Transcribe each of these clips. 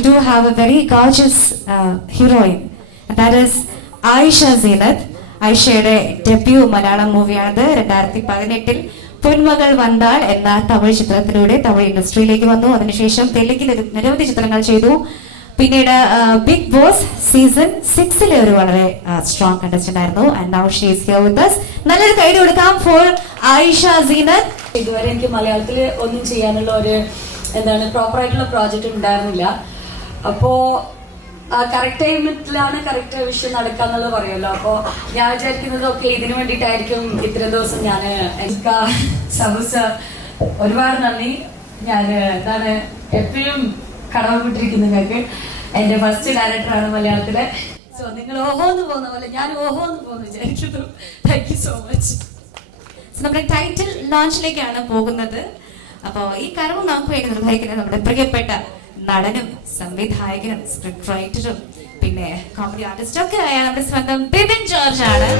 we do have a very gorgeous heroine, and that is Aisha Zeenat. ഐഷയുടെ debut Malayalam മൂവിയാണത്. 2018 പൊന്മകൾ വന്താൾ എന്ന തമിഴ് ചിത്രത്തിലൂടെ തമിഴ് ഇൻഡസ്ട്രിയിലേക്ക് വന്നു. അതിനുശേഷം തെലുങ്കിൽ നിരവധി ചിത്രങ്ങൾ ചെയ്തു. പിന്നീട് ബിഗ് ബോസ് സീസൺ 6 ഒരു വളരെ സ്ട്രോങ് കണ്ടസ്റ്റന്റ് ആയിരുന്നു. And now she is here with us. നല്ലൊരു കൈ കൊടുക്കാം ഫോർ ആയിഷ സീനത്ത്. ഇതുവരെ എനിക്ക് മലയാളത്തിൽ ഒന്നും ചെയ്യാനുള്ള ഒരു പ്രോപ്പർ ആയിട്ടുള്ള പ്രോജക്റ്റ് ഉണ്ടായിരുന്നില്ല. അപ്പോ കറക്റ്റ് ടൈമിലാണ് കറക്റ്റ് വിഷയം നടക്കാന്നുള്ളത് പറയുമല്ലോ. അപ്പോ ഞാൻ വിചാരിക്കുന്നത് ഒക്കെ ഇതിനു വേണ്ടിയിട്ടായിരിക്കും ഇത്രയും ദിവസം ഞാൻ ഒരുപാട് നന്ദി. ഞാൻ എപ്പോഴും കടമപ്പെട്ടിരിക്കുന്നു നിങ്ങൾക്ക്. എന്റെ ഫസ്റ്റ് ഡയറക്ടറാണ് മലയാളത്തിലെ. സോ നിങ്ങൾ ഓഹോന്ന് പോകുന്ന പോലെ ഞാൻ ഓഹോന്ന് പോകുന്നു വിചാരിക്കുന്നു. Thank you so much. നമ്മുടെ ടൈറ്റിൽ ലോഞ്ചിലേക്കാണ് പോകുന്നത്. അപ്പോൾ ഈ കർമ്മം നമുക്ക് വേണ്ടി നിർവഹിക്കുന്നത് നമ്മുടെ പ്രിയപ്പെട്ട നടനും സംവിധായകനും സ്ക്രിപ്റ്റ് റൈറ്ററും പിന്നെ കോമഡി ആർട്ടിസ്റ്റും ഒക്കെ ആയ നമ്മുടെ സ്വന്തം ബിബിൻ ജോർജ് ആണ്.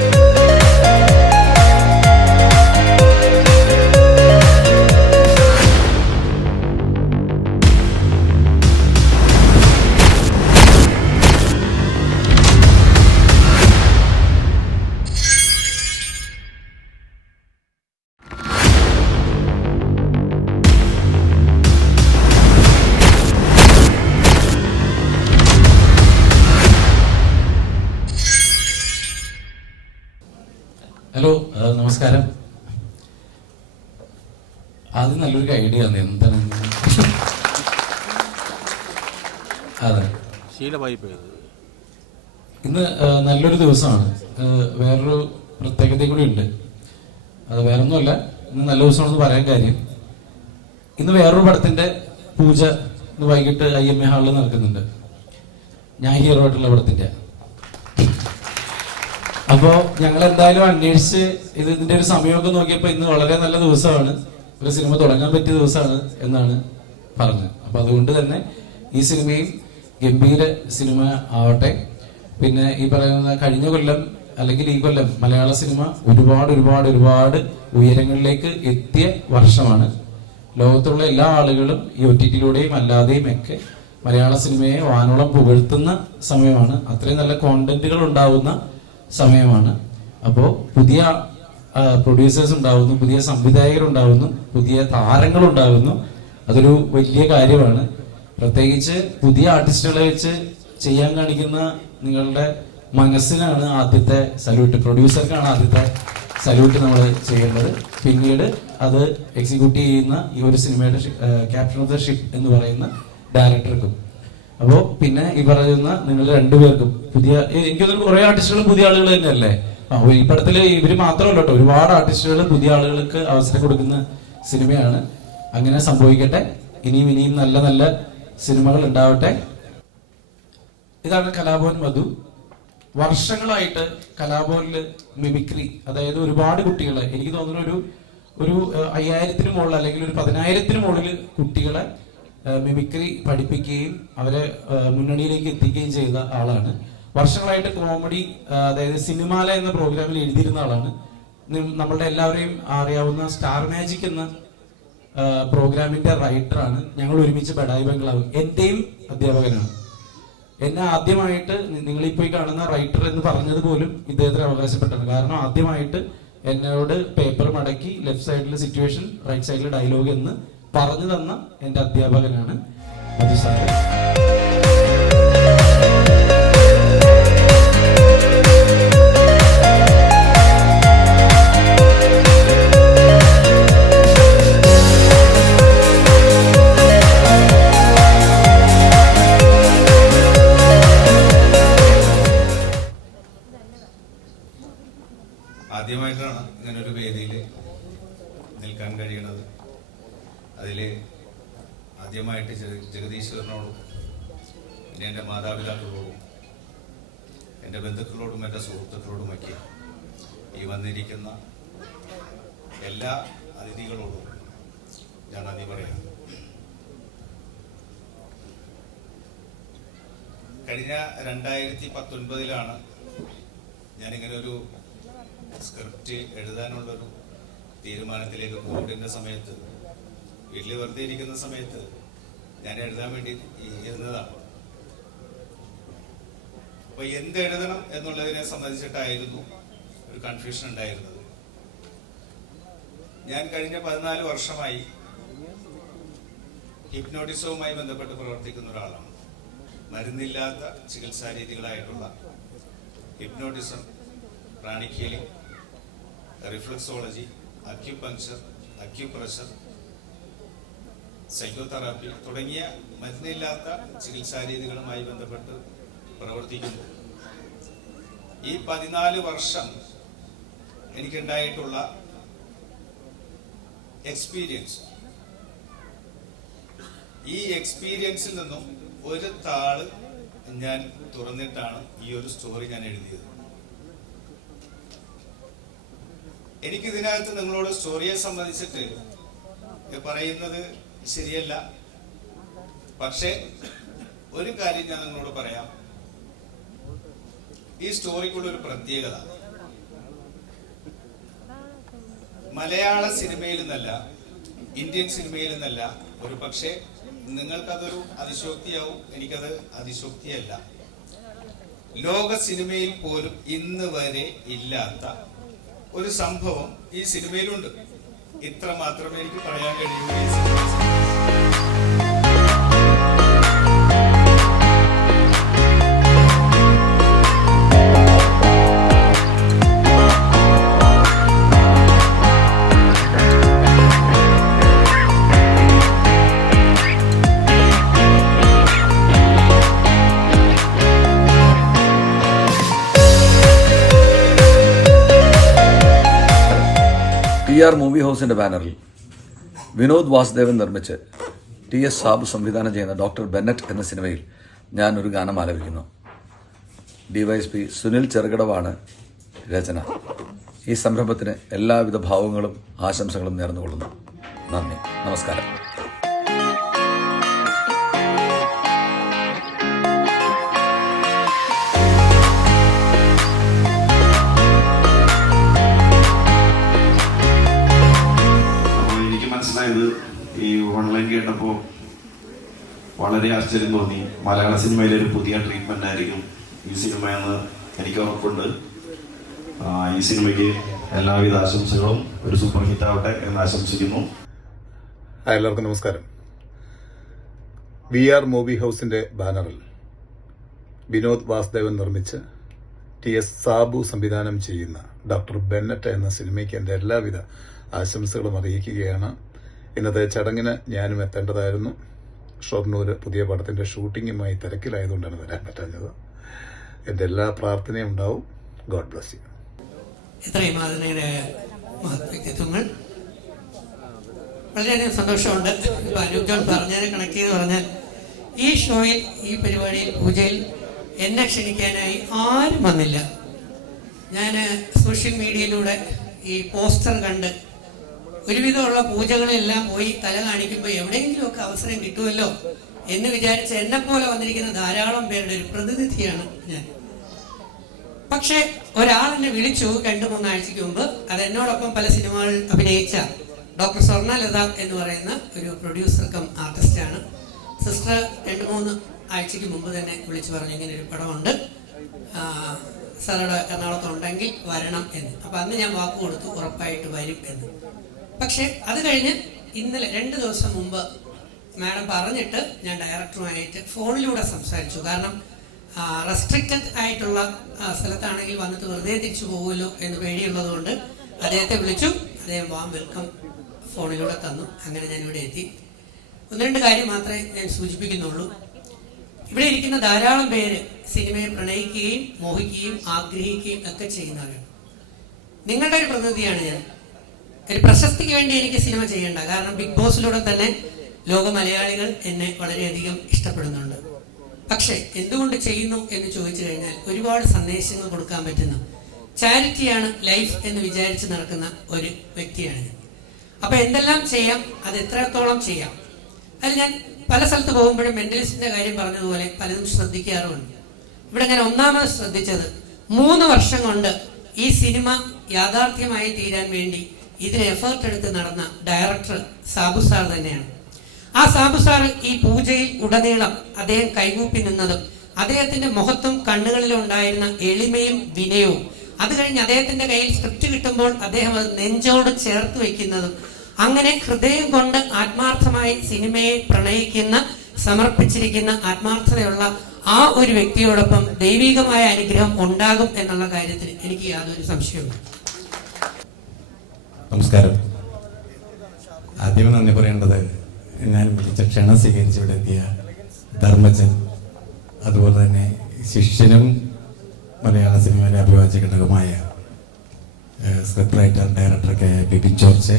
ഹലോ, നമസ്കാരം. ആദ്യം നല്ലൊരു ഐഡിയ ആണ്. എന്താണ് അതെ, ഇന്ന് നല്ലൊരു ദിവസമാണ്. വേറൊരു പ്രത്യേകതയും കൂടി ഉണ്ട്. അത് വേറൊന്നുമല്ല, ഇന്ന് നല്ല ദിവസമാണെന്ന് പറയാൻ കാര്യം, ഇന്ന് വേറൊരു പടത്തിന്റെ പൂജ ഇന്ന് വൈകിട്ട് IMA ഹാളിൽ നടക്കുന്നുണ്ട്. ഞാൻ ഹീറോ ആയിട്ടുള്ള പടത്തിന്റെ. അപ്പോ ഞങ്ങൾ എന്തായാലും അന്വേഷിച്ച് ഇതിന്റെ ഒരു സമയമൊക്കെ നോക്കിയപ്പോ ഇന്ന് വളരെ നല്ല ദിവസമാണ്, ഒരു സിനിമ തുടങ്ങാൻ പറ്റിയ ദിവസമാണ് എന്നാണ് പറഞ്ഞത്. അപ്പൊ അതുകൊണ്ട് തന്നെ ഈ സിനിമയും ഗംഭീര സിനിമ ആവട്ടെ. പിന്നെ ഈ പറയുന്ന കഴിഞ്ഞ കൊല്ലം അല്ലെങ്കിൽ ഈ കൊല്ലം മലയാള സിനിമ ഒരുപാട് ഒരുപാട് ഒരുപാട് ഉയരങ്ങളിലേക്ക് എത്തിയ വർഷമാണ്. ലോകത്തുള്ള എല്ലാ ആളുകളും ഈ OTT-യിലൂടെയും അല്ലാതെയും ഒക്കെ മലയാള സിനിമയെ വാനോളം പുകഴ്ത്തുന്ന സമയമാണ്. അത്രയും നല്ല കോണ്ടന്റുകൾ ഉണ്ടാവുന്ന സമയമാണ്. അപ്പോൾ പുതിയ പ്രൊഡ്യൂസേഴ്സ് ഉണ്ടാവുന്നു, പുതിയ സംവിധായകരുണ്ടാവുന്നു, പുതിയ താരങ്ങൾ ഉണ്ടാകുന്നു. അതൊരു വലിയ കാര്യമാണ്. പ്രത്യേകിച്ച് പുതിയ ആർട്ടിസ്റ്റുകളെ വെച്ച് ചെയ്യാൻ കാണിക്കുന്ന നിങ്ങളുടെ മനസ്സിനാണ് ആദ്യത്തെ സല്യൂട്ട്. പ്രൊഡ്യൂസർക്കാണ് ആദ്യത്തെ സല്യൂട്ട് നമ്മൾ ചെയ്യേണ്ടത്. പിന്നീട് അത് എക്സിക്യൂട്ട് ചെയ്യുന്ന ഈ ഒരു സിനിമയുടെ ക്യാപ്റ്റൻ ഓഫ് ദ ഷിപ്പ് എന്ന് പറയുന്ന ഡയറക്ടർക്കും. അപ്പോ പിന്നെ ഈ പറയുന്ന നിങ്ങൾ രണ്ടുപേർക്കും പുതിയ, എനിക്കൊന്നും കുറെ ആർട്ടിസ്റ്റുകൾ പുതിയ ആളുകൾ തന്നെയല്ലേ. ഈ പടത്തില് ഇവര് മാത്രമല്ല കേട്ടോ, ഒരുപാട് ആർട്ടിസ്റ്റുകൾ പുതിയ ആളുകൾക്ക് അവസരം കൊടുക്കുന്ന സിനിമയാണ്. അങ്ങനെ സംഭവിക്കട്ടെ. ഇനിയും ഇനിയും നല്ല നല്ല സിനിമകൾ ഉണ്ടാവട്ടെ. ഇതാണ് കലാഭവൻ മധു. വർഷങ്ങളായിട്ട് കലാഭവനില് മിമിക്രി, അതായത് ഒരുപാട് കുട്ടികളെ, എനിക്ക് തോന്നുന്നു ഒരു 5000-ന് മുകളിൽ അല്ലെങ്കിൽ ഒരു 10,000-ന് മുകളിൽ കുട്ടികളെ മിമിക്രി പഠിപ്പിക്കുകയും അവരെ മുന്നണിയിലേക്ക് എത്തിക്കുകയും ചെയ്ത ആളാണ്. വർഷങ്ങളായിട്ട് കോമഡി, അതായത് സിനിമാല എന്ന പ്രോഗ്രാമിൽ എഴുതിയിരുന്ന ആളാണ്. നമ്മളുടെ എല്ലാവരെയും അറിയാവുന്ന സ്റ്റാർ മാജിക് എന്ന പ്രോഗ്രാമിന്റെ റൈറ്ററാണ്. ഞങ്ങൾ ഒരുമിച്ച് ബഡായി ബംഗ്ലാവ് എന്റെയും അധ്യാപകനാണ്. എന്നെ ആദ്യമായിട്ട് നിങ്ങളിപ്പോ കാണുന്ന റൈറ്റർ എന്ന് പറഞ്ഞത് പോലും ഇദ്ദേഹത്തിന് അവകാശപ്പെട്ടാണ്. കാരണം ആദ്യമായിട്ട് എന്നോട് പേപ്പർ മടക്കി ലെഫ്റ്റ് സൈഡിൽ സിറ്റുവേഷൻ, റൈറ്റ് സൈഡിൽ ഡയലോഗ് എന്ന് പറഞ്ഞു തന്ന എന്റെ അധ്യാപകനാണ് മധു സാർ. ആദ്യമായിട്ടാണ് ഇങ്ങനൊരു വേദിയിൽ നിൽക്കാൻ കഴിയുന്നത്. അതിൽ ആദ്യമായിട്ട് ജഗദീശ്വരനോടും പിന്നെ എൻ്റെ മാതാപിതാക്കളോടും എൻ്റെ ബന്ധുക്കളോടും എൻ്റെ സുഹൃത്തുക്കളോടുമൊക്കെ ഈ വന്നിരിക്കുന്ന എല്ലാ അതിഥികളോടും ഞാൻ നന്ദി പറയാം. കഴിഞ്ഞ 2019 ഞാനിങ്ങനെ ഒരു സ്ക്രിപ്റ്റ് എഴുതാനുള്ളൊരു തീരുമാനത്തിലേക്ക് കോവിഡിന്റെ സമയത്ത് വീട്ടിൽ വെറുതെ ഇരിക്കുന്ന സമയത്ത് ഞാൻ എഴുതാൻ വേണ്ടി ഇരുന്നതാണ്. അപ്പൊ എന്തെഴുതണം എന്നുള്ളതിനെ സംബന്ധിച്ചിട്ടായിരുന്നു ഒരു കൺഫ്യൂഷൻ ഉണ്ടായിരുന്നത്. ഞാൻ കഴിഞ്ഞ 14 വർഷമായി ഹിപ്നോട്ടിസവുമായി ബന്ധപ്പെട്ട് പ്രവർത്തിക്കുന്ന ഒരാളാണ്. മരുന്നില്ലാത്ത ചികിത്സാ രീതികളായിട്ടുള്ള hypnotism, pranic healing, reflexology, acupuncture, acupressure, psychotherapy തുടങ്ങിയ മരുന്നില്ലാത്ത ചികിത്സാ രീതികളുമായി ബന്ധപ്പെട്ട് പ്രവർത്തിക്കുന്നു. ഈ 14 വർഷം എനിക്കുണ്ടായിട്ടുള്ള എക്സ്പീരിയൻസ്, ഈ എക്സ്പീരിയൻസിൽ നിന്നും ഒരു താള് ഞാൻ തുറന്നിട്ടാണ് ഈ ഒരു സ്റ്റോറി ഞാൻ എഴുതിയത്. എനിക്കിതിനകത്ത് നിങ്ങളോട് സ്റ്റോറിയെ സംബന്ധിച്ചിട്ട് പറയുന്നത് ശരിയല്ല. പക്ഷേ ഒരു കാര്യം ഞാൻ നിങ്ങളോട് പറയാം. ഈ സ്റ്റോറിക്കുള്ള ഒരു പ്രത്യേകത മലയാള സിനിമയിൽ നിന്നല്ല, ഇന്ത്യൻ സിനിമയിൽ നിന്നല്ല. ഒരു പക്ഷേ നിങ്ങൾക്കതൊരു അതിശോക്തിയാവും, എനിക്കത് അതിശോക്തിയല്ല. ലോക സിനിമയിൽ പോലും ഇന്ന് വരെ ഇല്ലാത്ത ഒരു സംഭവം ഈ സിനിമയിലുണ്ട്. ഇത്ര മാത്രമേ എനിക്ക് പറയാൻ കഴിയൂ. PR മൂവി ഹൗസിന്റെ ബാനറിൽ വിനോദ് വാസുദേവൻ നിർമ്മിച്ച് TS സാബു സംവിധാനം ചെയ്യുന്ന ഡോക്ടർ ബെന്നറ്റ് എന്ന സിനിമയിൽ ഞാൻ ഒരു ഗാനം ആലപിക്കുന്നു. DYSP സുനിൽ ചെറുകടവാണ് രചന. ഈ സംരംഭത്തിന് എല്ലാവിധ ഭാവങ്ങളും ആശംസകളും നേർന്നുകൊള്ളുന്നു. നന്ദി, നമസ്കാരം. ഈ ഓൺലൈൻ കേട്ടപ്പോൾ വളരെ ആശ്ചര്യം തോന്നി. മലയാള സിനിമയിലെ ഒരു പുതിയ ട്രീറ്റ്മെന്റ് ആയിരിക്കും ഈ സിനിമയെന്ന് എനിക്ക് ഉറപ്പുണ്ട്. ഈ സിനിമയ്ക്ക് എല്ലാവിധ ആശംസകളും. ഒരു സൂപ്പർ ഹിറ്റ് ആവട്ടെ എന്ന് ആശംസിക്കുന്നു. എല്ലാവർക്കും നമസ്കാരം. VR മൂവി ഹൗസിന്റെ ബാനറിൽ വിനോദ് വാസുദേവൻ നിർമ്മിച്ച് TS സാബു സംവിധാനം ചെയ്യുന്ന ഡോക്ടർ ബെന്നറ്റ് എന്ന സിനിമയ്ക്ക് എൻ്റെ എല്ലാവിധ ആശംസകളും അറിയിക്കുകയാണ്. ഇന്നത്തെ ചടങ്ങിന് ഞാനും എത്തേണ്ടതായിരുന്നു. ഷൊർണൂർ പുതിയ പടത്തിന്റെ ഷൂട്ടിങ്ങുമായി തിരക്കിലായതുകൊണ്ടാണ് വരാൻ പറ്റാഞ്ഞത്. എൻ്റെ എല്ലാ പ്രാർത്ഥനയും ഉണ്ടാവും. God bless you. ഇത്രയും ആദരണീയരായ വ്യക്തിത്വങ്ങൾ, വളരെയധികം സന്തോഷമുണ്ട്. ഇപ്പൊ അനൂപ് ജോൺ പറഞ്ഞതിനെ കണക്ട് ചെയ്ത് പറഞ്ഞാൽ ഈ ഷോയിൽ, ഈ പരിപാടിയിൽ, പൂജയിൽ എന്നെ ക്ഷണിക്കാനായി ആരും വന്നില്ല. ഞാൻ സോഷ്യൽ മീഡിയയിലൂടെ ഈ പോസ്റ്റർ കണ്ട് ഒരുവിധമുള്ള പൂജകളെല്ലാം പോയി തല കാണിക്കുമ്പോൾ എവിടെയെങ്കിലുമൊക്കെ അവസരം കിട്ടുമല്ലോ എന്ന് വിചാരിച്ച് എന്നെപ്പോലെ വന്നിരിക്കുന്ന ധാരാളം പേരുടെ ഒരു പ്രതിനിധിയാണ് ഞാൻ. പക്ഷെ ഒരാളെന്നെ വിളിച്ചു 2-3 ആഴ്ചയ്ക്ക് മുമ്പ്. അത് എന്നോടൊപ്പം പല സിനിമകൾ അഭിനയിച്ച ഡോക്ടർ സ്വർണ്ണലത എന്ന് പറയുന്ന ഒരു പ്രൊഡ്യൂസർ കം ആർട്ടിസ്റ്റാണ്. സിസ്റ്റർ 2-3 ആഴ്ചയ്ക്ക് മുമ്പ് തന്നെ വിളിച്ചു പറഞ്ഞു, ഇങ്ങനെ ഒരു പടമുണ്ട്, സാറുടെ എറണാകുളത്തുണ്ടെങ്കിൽ വരണം എന്ന്. അപ്പൊ അന്ന് ഞാൻ വാക്ക് കൊടുത്തു, ഉറപ്പായിട്ട് വരും എന്ന്. പക്ഷെ അത് കഴിഞ്ഞ് ഇന്നലെ 2 ദിവസം മുമ്പ് മാഡം പറഞ്ഞിട്ട് ഞാൻ ഡയറക്ടറുമായിട്ട് ഫോണിലൂടെ സംസാരിച്ചു. കാരണം റെസ്ട്രിക്റ്റഡ് ആയിട്ടുള്ള സ്ഥലത്താണെങ്കിൽ വന്നിട്ട് വെറുതെ തിരിച്ചു പോകുമല്ലോ എന്ന് പേടിയുള്ളത് കൊണ്ട് അദ്ദേഹത്തെ വിളിച്ചു. അദ്ദേഹം വാം വെൽക്കം ഫോണിലൂടെ തന്നു. അങ്ങനെ ഞാൻ ഇവിടെ എത്തി. 1-2 കാര്യം മാത്രമേ ഞാൻ സൂചിപ്പിക്കുന്നുള്ളൂ. ഇവിടെ ഇരിക്കുന്ന ധാരാളം പേര് സിനിമയെ പ്രണയിക്കുകയും മോഹിക്കുകയും ആഗ്രഹിക്കുകയും ഒക്കെ ചെയ്യുന്നവരാണ്. നിങ്ങളുടെ ഒരു പ്രതിനിധിയാണ് ഞാൻ. ഒരു പ്രശസ്തിക്ക് വേണ്ടി എനിക്ക് സിനിമ ചെയ്യേണ്ട. കാരണം ബിഗ് ബോസിലൂടെ തന്നെ ലോക മലയാളികൾ എന്നെ വളരെയധികം ഇഷ്ടപ്പെടുന്നുണ്ട്. പക്ഷെ എന്തുകൊണ്ട് ചെയ്യുന്നു എന്ന് ചോദിച്ചു കഴിഞ്ഞാൽ ഒരുപാട് സന്ദേശങ്ങൾ കൊടുക്കാൻ പറ്റുന്ന ചാരിറ്റിയാണ് ലൈഫ് എന്ന് വിചാരിച്ച് നടക്കുന്ന ഒരു വ്യക്തിയാണ് ഞാൻ. അപ്പൊ എന്തെല്ലാം ചെയ്യാം, അത് എത്രത്തോളം ചെയ്യാം. അതിൽ ഞാൻ പല സ്ഥലത്ത് പോകുമ്പോഴും മെന്റലിസ്റ്റിന്റെ കാര്യം പറഞ്ഞതുപോലെ പലതും ശ്രദ്ധിക്കാറുമുണ്ട്. ഇവിടെ ഞാൻ ഒന്നാമത് ശ്രദ്ധിച്ചത് 3 വർഷം കൊണ്ട് ഈ സിനിമ യാഥാർത്ഥ്യമായി തീരാൻ വേണ്ടി ഇതിന് എഫേർട്ട് എടുത്ത് നടന്ന ഡയറക്ടർ സാബു സാർ തന്നെയാണ്. ആ സാബു സാർ ഈ പൂജയിൽ ഉടനീളം അദ്ദേഹം കൈകൂപ്പി നിന്നതും അദ്ദേഹത്തിന്റെ മുഖത്തും കണ്ണുകളിലും ഉണ്ടായിരുന്ന എളിമയും വിനയവും, അത് കഴിഞ്ഞ് അദ്ദേഹത്തിന്റെ കയ്യിൽ സ്ക്രിപ്റ്റ് കിട്ടുമ്പോൾ അദ്ദേഹം അത് നെഞ്ചോട് ചേർത്ത് വെക്കുന്നതും, അങ്ങനെ ഹൃദയം കൊണ്ട് ആത്മാർത്ഥമായി സിനിമയെ പ്രണയിക്കുന്ന, സമർപ്പിച്ചിരിക്കുന്ന ആത്മാർത്ഥതയുള്ള ആ ഒരു വ്യക്തിയോടൊപ്പം ദൈവികമായ അനുഗ്രഹം ഉണ്ടാകും എന്നുള്ള കാര്യത്തിൽ എനിക്ക് യാതൊരു സംശയവുമില്ല. നമസ്കാരം. ആദ്യമേ നന്ദി പറയേണ്ടത് ഞാൻ വിളിച്ച ക്ഷണം സ്വീകരിച്ചിവിടെ എത്തിയ ധർമ്മജൻ, അതുപോലെ തന്നെ ശിഷ്യനും മലയാള സിനിമയിലെ അഭിവാജ്യ ഘടകമായ സ്ക്രിപ്റ്റ് റൈറ്റർ ഡയറക്ടറൊക്കെ ബിപിൻ ജോർജ്,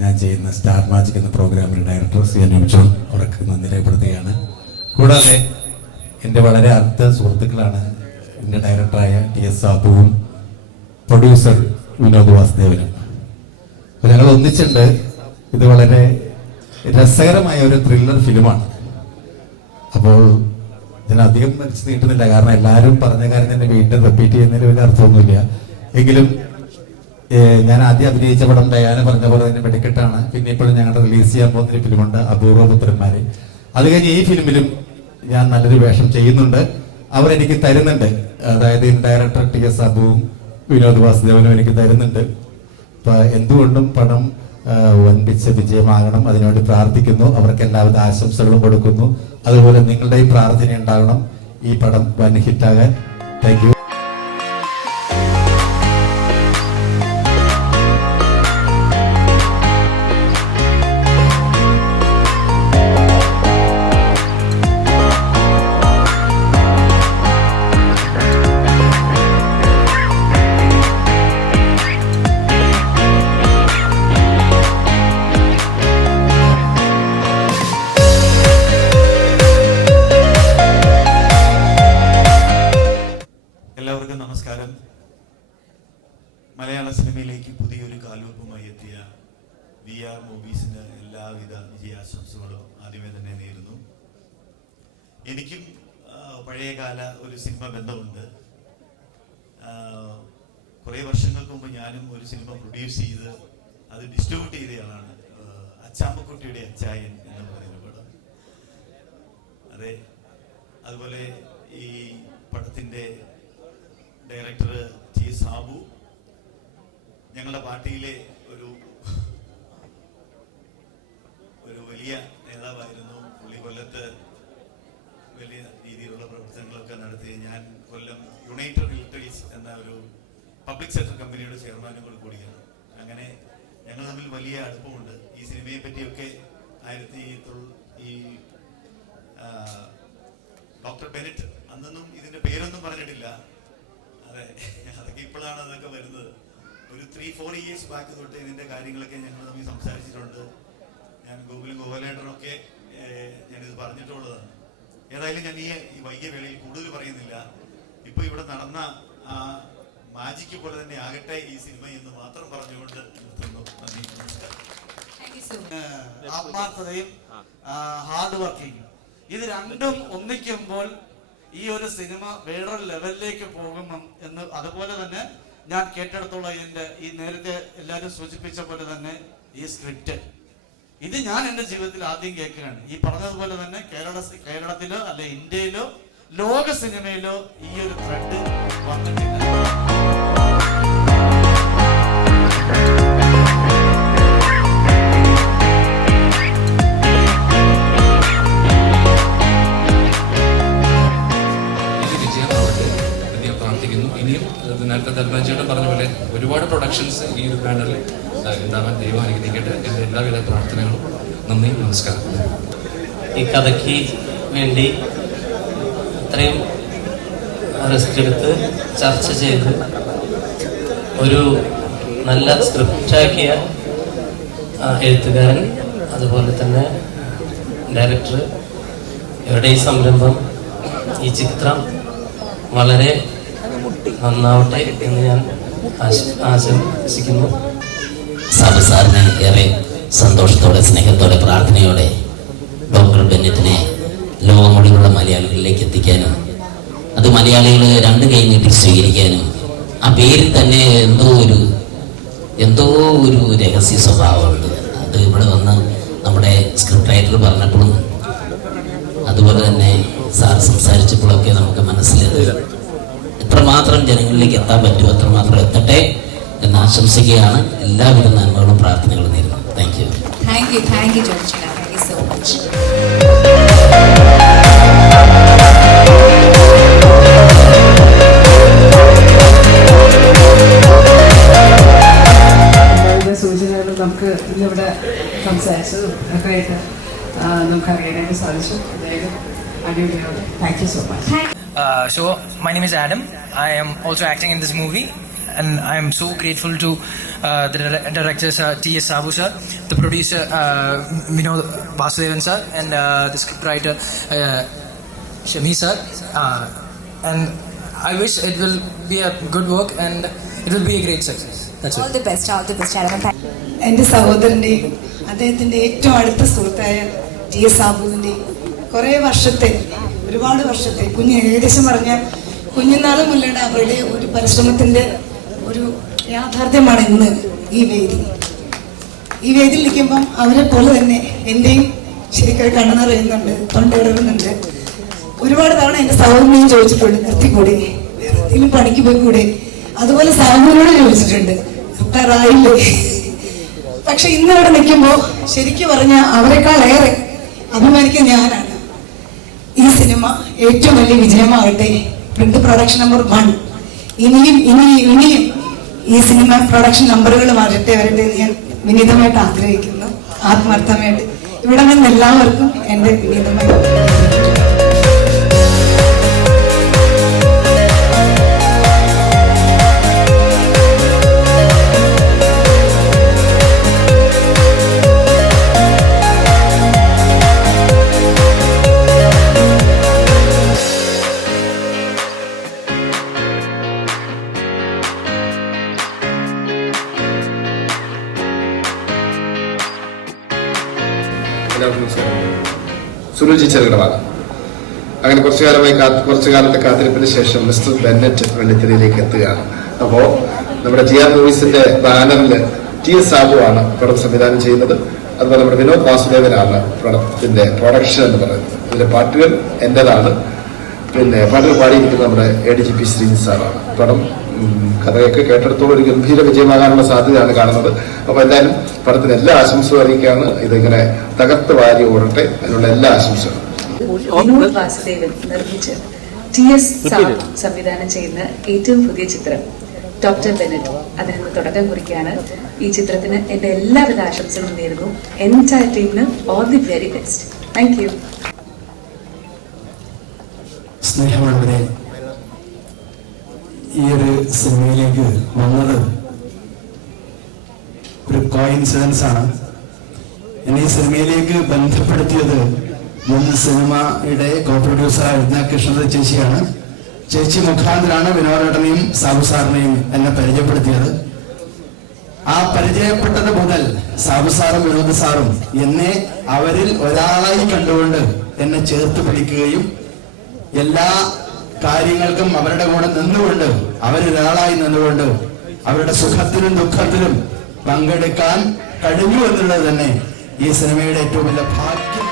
ഞാൻ ചെയ്യുന്ന സ്റ്റാർ മാജിക് എന്ന പ്രോഗ്രാമിൻ്റെ director C N M John അവർക്ക് നന്ദി രേഖപ്പെടുത്തുകയാണ്. കൂടാതെ എൻ്റെ വളരെ അടുത്ത സുഹൃത്തുക്കളാണ് എൻ്റെ ഡയറക്ടറായ TS സാബുവും പ്രൊഡ്യൂസർ വിനോദ് വാസുദേവനും. അപ്പോൾ ഞങ്ങൾ ഒന്നിച്ചുണ്ട്. ഇത് വളരെ രസകരമായ ഒരു ത്രില്ലർ ഫിലിമാണ്. അപ്പോൾ ഇതിനധികം മനസ്സ് നീട്ടുന്നില്ല, കാരണം എല്ലാവരും പറഞ്ഞ കാര്യം തന്നെ വീണ്ടും റിപ്പീറ്റ് ചെയ്യുന്നതിൽ വലിയ അർത്ഥമൊന്നുമില്ല. എങ്കിലും ഞാൻ ആദ്യം അഭിനയിച്ച പടം ഡയാന പറഞ്ഞ പോലെ തന്നെ വെടിക്കെട്ടാണ്. പിന്നെ ഇപ്പോഴും ഞങ്ങളുടെ റിലീസ് ചെയ്യാൻ പോകുന്നൊരു ഫിലിമുണ്ട് അപൂർവപുത്രന്മാര്. അത് കഴിഞ്ഞ് ഈ ഫിലിമിലും ഞാൻ നല്ലൊരു വേഷം ചെയ്യുന്നുണ്ട്. അവരെനിക്ക് തരുന്നുണ്ട്, അതായത് ഡയറക്ടർ TS സാബുവും വിനോദ് വാസുദേവനും എനിക്ക് തരുന്നുണ്ട്. അപ്പൊ എന്തുകൊണ്ടും പടം വൻപിച്ച വിജയമാകണം, അതിനുവേണ്ടി പ്രാർത്ഥിക്കുന്നു. അവർക്ക് എല്ലാവിധ ആശംസകളും കൊടുക്കുന്നു. അതുപോലെ നിങ്ങളുടെയും പ്രാർത്ഥന ഉണ്ടാകണം ഈ പടം വൻ ഹിറ്റാകാൻ. Thank you. എല്ലാവർക്കും നമസ്കാരം. മലയാള സിനിമയിലേക്ക് പുതിയൊരു കാൽവെപ്പുമായി എത്തിയ VR മൂവീസിന് എല്ലാവിധ വിജയാശംസകളും ആദ്യമേ തന്നെ നേരുന്നു. എനിക്കും പഴയകാല ഒരു സിനിമ ബന്ധമുണ്ട്. കുറേ വർഷങ്ങൾക്ക് മുമ്പ് ഞാനും ഒരു സിനിമ പ്രൊഡ്യൂസ് ചെയ്ത് അത് ഡിസ്ട്രിബ്യൂട്ട് ചെയ്തയാളാണ്. അച്ചാമ്പക്കുട്ടിയുടെ അച്ചായൻ എന്ന് പറയുന്ന പടം. അതെ, അതുപോലെ ഈ പടത്തിൻ്റെ ഡയറക്ടർ TS സാബു ഞങ്ങളുടെ പാർട്ടിയിലെ ഒരു വലിയ നേതാവായിരുന്നു. പുള്ളി കൊല്ലത്ത് വലിയ രീതിയിലുള്ള പ്രവർത്തനങ്ങളൊക്കെ നടത്തി. ഞാൻ കൊല്ലം യുണൈറ്റഡ് ഇലക്ട്രിക്സ് എന്ന ഒരു പബ്ലിക് സെക്ടർ കമ്പനിയുടെ ചെയർമാനും കൂടിയാണ്. അങ്ങനെ ഞങ്ങൾ തമ്മിൽ വലിയ അടുപ്പമുണ്ട്. ഈ സിനിമയെ പറ്റിയൊക്കെ ഈ ഡോക്ടർ ബെനറ്റ് അന്നൊന്നും ഇതിന്റെ പേരൊന്നും പറഞ്ഞിട്ടില്ല. അതെ, അതൊക്കെ ഇപ്പോഴാണ് അതൊക്കെ വരുന്നത്. ഒരു 3-4 ഇയേഴ്സ് ബാക്ക് തൊട്ട് ഇതിന്റെ കാര്യങ്ങളൊക്കെ ഞങ്ങൾ തമ്മിൽ സംസാരിച്ചിട്ടുണ്ട്. ഞാൻ ഗോകുലേട്ടനൊക്കെ ഞാനിത് പറഞ്ഞിട്ടുള്ളതാണ്. ഏതായാലും ഞാൻ ഈ വൈകിയ വേളയിൽ കൂടുതൽ പറയുന്നില്ല. ഇപ്പൊ ഇവിടെ നടന്ന ആ മാജിക്ക് പോലെ തന്നെ ആകട്ടെ ഈ സിനിമ എന്ന് മാത്രം പറഞ്ഞുകൊണ്ട് നിർത്തുന്നു. നന്ദി, നമസ്കാരം. ആത്മാർത്ഥതയും ഹാർഡ് വർക്കിംഗ്, ഇത് രണ്ടും ഒന്നിക്കുമ്പോൾ ഈ ഒരു സിനിമ വേറൊരു ലെവലിലേക്ക് പോകുമെന്നും എന്ന്, അതുപോലെ തന്നെ ഞാൻ കേട്ടെടുത്തോളം ഇതിന്റെ ഈ നേരത്തെ എല്ലാവരും സൂചിപ്പിച്ച പോലെ തന്നെ ഈ സ്ക്രിപ്റ്റ് ഇത് ഞാൻ എൻ്റെ ജീവിതത്തിൽ ആദ്യം കേൾക്കുകയാണ്. ഈ പറഞ്ഞതുപോലെ തന്നെ കേരളത്തിലോ അല്ലെ ഇന്ത്യയിലോ ലോക സിനിമയിലോ ഈ ഒരു ത്രെഡ് വന്നിട്ടില്ല. ഇനിയും നേരത്തെ ധർമ്മജേട്ടൻ പറഞ്ഞ പോലെ ഒരുപാട് പ്രൊഡക്ഷൻസ് ഈ ഒരു ബാനറിൽ ഉണ്ടാവാൻ ദൈവം അനുഗ്രഹിക്കട്ടെ. എൻ്റെ എല്ലാവിധ പ്രാർത്ഥനകളും. നന്ദി, നമസ്കാരം. ഈ കഥയ്ക്ക് വേണ്ടി അത്രയും റിസ്ക് എടുത്ത് ചർച്ച ചെയ്ത് ഒരു നല്ല സ്ക്രിപ്റ്റാക്കിയ എഴുത്തുകാരൻ, അതുപോലെ തന്നെ ഡയറക്ടർ, ഇവരുടെ ഈ സംരംഭം, ഈ ചിത്രം വളരെ നന്നാവട്ടെ എന്ന് ഞാൻ ആശംസിക്കുന്നു. സാബു സാറിനെ ഏറെ സന്തോഷത്തോടെ സ്നേഹത്തോടെ പ്രാർത്ഥനയോടെ ഡോക്ടർ ബെന്നറ്റിനെ ലോകം മുഴുവനുള്ള മലയാളികളിലേക്ക് എത്തിക്കാനും അത് മലയാളികൾ രണ്ട് കൈ നീട്ടി സ്വീകരിക്കാനും ആ പേരിൽ തന്നെ എന്തോ ഒരു രഹസ്യ സ്വഭാവമുണ്ട്. അത് ഇവിടെ വന്ന് നമ്മുടെ സ്ക്രിപ്റ്റ് റൈറ്റർ പറഞ്ഞപ്പോഴും അതുപോലെ തന്നെ സാർ സംസാരിച്ചപ്പോഴൊക്കെ നമുക്ക് മനസ്സിലായത് എത്രമാത്രം ജനങ്ങളിലേക്ക് എത്താൻ പറ്റുമോ അത്രമാത്രം എത്തട്ടെ എന്ന് ആശംസിക്കുകയാണ്. എല്ലാവിധ നന്മകളും പ്രാർത്ഥനകളും നേരുന്നു. Thank you. Thank you George. Thank you so much. സൂചനകളും നമുക്ക് ഇന്നിവിടെ സംസാരിച്ചതും ഒക്കെ ആയിട്ട് നമുക്ക് അറിയാനായിട്ട് സാധിച്ചു. അതായത് അടിപൊളിയാണ്. Thank you so much. So my name is Adam. I am also acting in this movie, and I am so grateful to the director T.S. Sabu sir, the producer Vinod Vasudevan sir, and the scriptwriter Shami sir. And I wish it will be a good work and it will be a great success. That's all the best, Adam. എൻ്റെ സഹോദരൻ്റെയും അദ്ദേഹത്തിൻ്റെ ഏറ്റവും അടുത്ത സുഹൃത്തായ T.S. സാബുവിൻ്റെയും ഒരുപാട് വർഷത്തെ ഏകദേശം പറഞ്ഞാൽ കുഞ്ഞുനാളും മുല്ലേണ്ട അവരുടെ ഒരു പരിശ്രമത്തിൻ്റെ ഒരു യാഥാർത്ഥ്യമാണ് ഇന്ന് ഈ വേദി. ഈ വേദിയിൽ നിൽക്കുമ്പം അവരെ പോലെ തന്നെ എൻ്റെയും ശരിക്കും കണ്ണുനിറയുന്നുണ്ട്, തൊണ്ടയിടറുന്നുണ്ട്. ഒരുപാട് തവണ എൻ്റെ സഹോദരനെയും ചോദിച്ചിട്ടുണ്ട്, നിർത്തിക്കൂടെ, വേറെ എന്തെങ്കിലും പണിക്ക് പോയിക്കൂടെ. അതുപോലെ സാബുവിനോട് ചോദിച്ചിട്ടുണ്ട്, നിർത്താറായില്ലേ. പക്ഷെ ഇന്ന് അവിടെ നിൽക്കുമ്പോൾ ശരിക്കും പറഞ്ഞാൽ അവരെക്കാളേറെ അഭിമാനിക്കാൻ ഞാനാണ്. ഈ സിനിമ ഏറ്റവും വലിയ വിജയമാകട്ടെ. പ്രിന്റ് പ്രൊഡക്ഷൻ നമ്പർ 1 ഇനിയും ഈ സിനിമ പ്രൊഡക്ഷൻ നമ്പറുകൾ വരട്ടെ എന്ന് ഞാൻ വിനീതമായിട്ട് ആഗ്രഹിക്കുന്നു. ആത്മാർത്ഥമായിട്ട് ഇവിടെ നിന്ന് എല്ലാവർക്കും എൻ്റെ വിനീതമായ സുരുചി ചെറുകിടവാണ്. അങ്ങനെ കുറച്ചു കാലത്തെ കാത്തിരിപ്പിന് ശേഷം മിസ്റ്റർ ബെന്നറ്റ് വെള്ളിത്തിരയിലേക്ക് എത്തുകയാണ്. അപ്പോൾ നമ്മുടെ GR മൂവീസിന്റെ ബാനറിൽ T.S. സാബു ആണ് പടം സംവിധാനം ചെയ്യുന്നത്. അതുപോലെ നമ്മുടെ വിനോദ് വാസുദേവനാണ് പടത്തിന്റെ പ്രൊഡക്ഷൻ എന്ന് പറയുന്നത്. ഇതിലെ പാട്ടുകൾ എന്റേതാണ്. പിന്നെ പാട്ടുകൾ പാടിയിരിക്കുന്നത് നമ്മുടെ ADGP ശ്രീജിത്ത് സാറാണ്. പടം കഥയൊക്കെ കേട്ടെടുത്തോളം ഒരു ഗംഭീര വിജയമാകാനുള്ള സാധ്യതയാണ് കാണുന്നത്. അപ്പൊ എന്തായാലും പടത്തിന് എല്ലാ ആശംസകളും അറിയിക്കുകയാണ്. ഇതിങ്ങനെ തകർത്ത് വാരി ഓടട്ടെ, അതിനുള്ള എല്ലാ ആശംസകളും. വിനോദ് വാസുദേവൻ നിർമ്മിച്ച് T.S. സാബു സംവിധാനം ചെയ്യുന്ന ഏറ്റവും പുതിയ ചിത്രം ഡോക്ടർ ബെന്നറ്റ് അതിന് തുടക്കം കുറിക്കുകയാണ്. ഈ ചിത്രത്തിന് എന്റെ എല്ലാവിധ ആശംസകളും നേരുന്നു. എൻറ്റയർ ടീമിന് all the very best. Thank you. സ്നേഹമുള്ളവരെ, ഈ ഒരു സിനിമയിലേക്ക് വന്നത് ഒരു കോയിൻസിഡൻസ് ആണ്. എന്നെ ഈ സിനിമയിലേക്ക് ബന്ധപ്പെടുത്തിയത് മുൻ സിനിമയുടെ കോ പ്രൊഡ്യൂസറായിരുന്ന കൃഷ്ണദ ചേച്ചിയാണ്. ചേച്ചി മുഖാന്തരാണ് വിനോദേട്ടനെയും സാബു സാറിനെയും എന്നെ പരിചയപ്പെടുത്തിയത്. ആ പരിചയപ്പെട്ടത് മുതൽ സാബു സാറും വിനോദ് സാറും എന്നെ അവരിൽ ഒരാളായി കണ്ടുകൊണ്ട് എന്നെ ചേർത്ത് പിടിക്കുകയും എല്ലാ കാര്യങ്ങൾക്കും അവരുടെ കൂടെ നിന്നുകൊണ്ട് അവരൊരാളായി നിന്നുകൊണ്ട് അവരുടെ സുഖത്തിലും ദുഃഖത്തിലും പങ്കെടുക്കാൻ കഴിഞ്ഞു എന്നുള്ളത് തന്നെ ഈ സിനിമയുടെ ഏറ്റവും വലിയ ഭാഗ്യം.